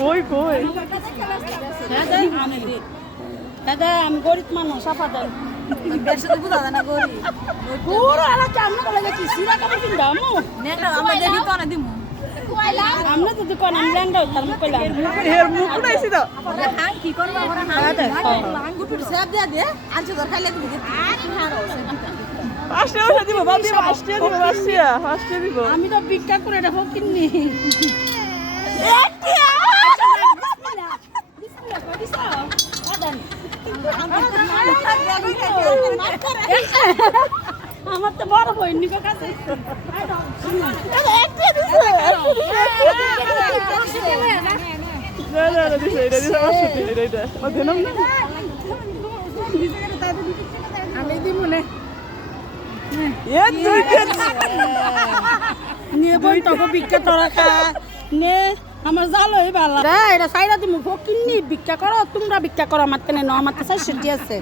কই কই দাদা আমি গরিব মানুষ সাফা দেন বেশি তো বুঝা না গরি পুরো আলা কেমন লাগে কি সিরা কাপড় কিনবা আমু নেটা আমরা দেখি তো না দিমু আমরা তো দোকান আমি ল্যাংড়া তার মুখ কইলাম এর মুখ উঠাইছি তো হাং কি করব আমরা হাং গুটু সেব দিয়া দে আর যদি খাইলে তুমি আর হারো পাঁচটা উঠে দিব বাবি পাঁচটা দিব পাঁচটা দিব আমি তো ভিক্ষা করে এটা হোক কিনি আমার তো বড় বই নিকো কাছে আমি দিব না নিয়ে বই তোকে ভিক্ষা তোরা খা নে আমার জালো এই ভালো এটা সাইরা দিমু কিন্নি ভিক্ষা করো তোমরা ভিক্ষা করো আমার তেনে ন আমার তো 400 আছে